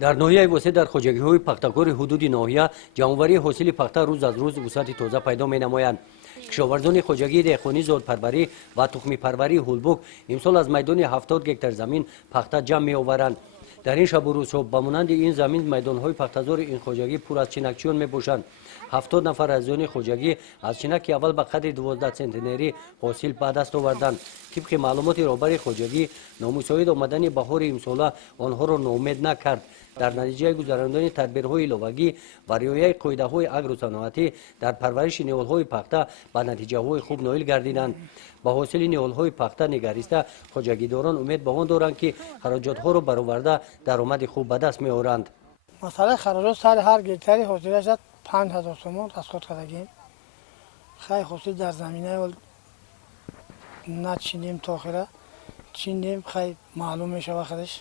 در ناحیه وسط در خوجگی‌های پختکار حدود ناحیه جمع‌آوری حاصل پخته روز از روز وسعت تازه پیدا می‌نمایند. کشاورزان خوجگی دهقانی زادپروری و تخمی پروری هولبوک امسال از میدان 70 گکتار زمین پخته جمع می‌آورند. در این شب و روزها به مانند این زمین میدان‌های پخته‌زار این خوجگی پر از چینکچیان می‌باشند. 70 نفر از زون خوجگی از چینک اول به قدر 12 سانتی حاصل به دست آوردند. طبق معلومات رهبر خوجگی نامساعد آمدن بهار امسال آنها را ناامید نکرد. در نتیجه گذراندن تدبیرهای ایلاوگی و رعایت قاعده‌های اگروصنعتی در پرورش نهال‌های پخته به نتیجه‌های خوب نائل گردیدند. با حاصل نهال‌های پخته نگریسته خوجگیداران امید به آن دارند که خراجات‌ها را برآورده درآمد خوب به دست می‌آورند. مثلا خراجات سر هر گکتاری حاصلش 5000 تومان راسخوت کردیم. خیلی حاصل در زمینه نچینیم تا آخره چیندیم خیلی معلوم میشه وقتش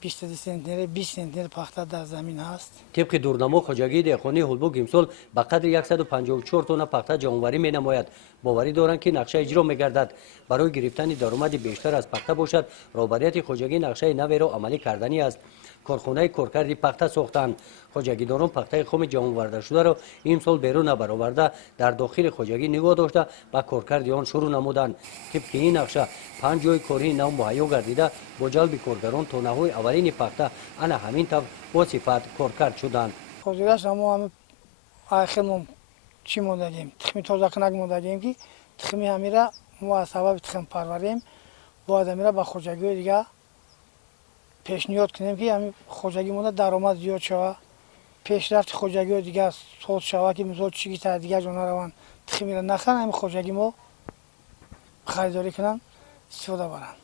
20 سانتی 20 سانتی پخته در زمین هست. طبق دورنما خوجگی دهقانی هولبوک امسال به قدر 154 تن پخته جمع‌آوری می‌نماید. باوری دارند که نقشه اجرا می‌گردد. برای گرفتن درآمد بیشتر از پخته باشد رهبریت خوجگی نقشه نوی را عملی کردنی است. کارخانه کارکردی پخته ساختند. خوجگیداران پخته خام جمع‌آورده شده را امسال بیرون برآورده در داخل خوجگی نگاه داشته به کارکرد آن شروع نمودند. طبق این نقشه 5 جای کاری نو مهیا گردیده با جلب کارگران تا نهایی اولین پخته انا همین طور با صفت کارکرد شدند. حاصلش ما هم آخر ما چی موندیم تخمی تازه کنک موندیم که تخمی همیرا ما از سبب تخم پروریم باید همیرا با خوجگی دیگه پیشنهاد کنیم که همین خوجگی مونده درآمد زیاد شود پیشرفت خوجگی دیگه صوت شود که مثلا چیزی تا دیگه جونا روان تخمی را نخرن همین خوجگی ما خریداری کنن استفاده برن.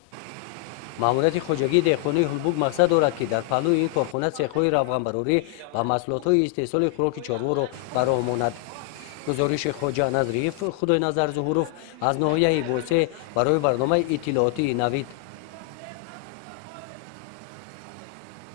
ماموریت خوجگی دهقانی هولبوک مقصد دارد که در پهلوی این کارخانه سیخ‌های روغنبراری و محصولات‌های استحصال خوراک چاروا را براه ماند. گزارش خواجه نظریف خدای نظر ظهوروف از ناحیه بوسه برای برنامه اطلاعاتی نوید.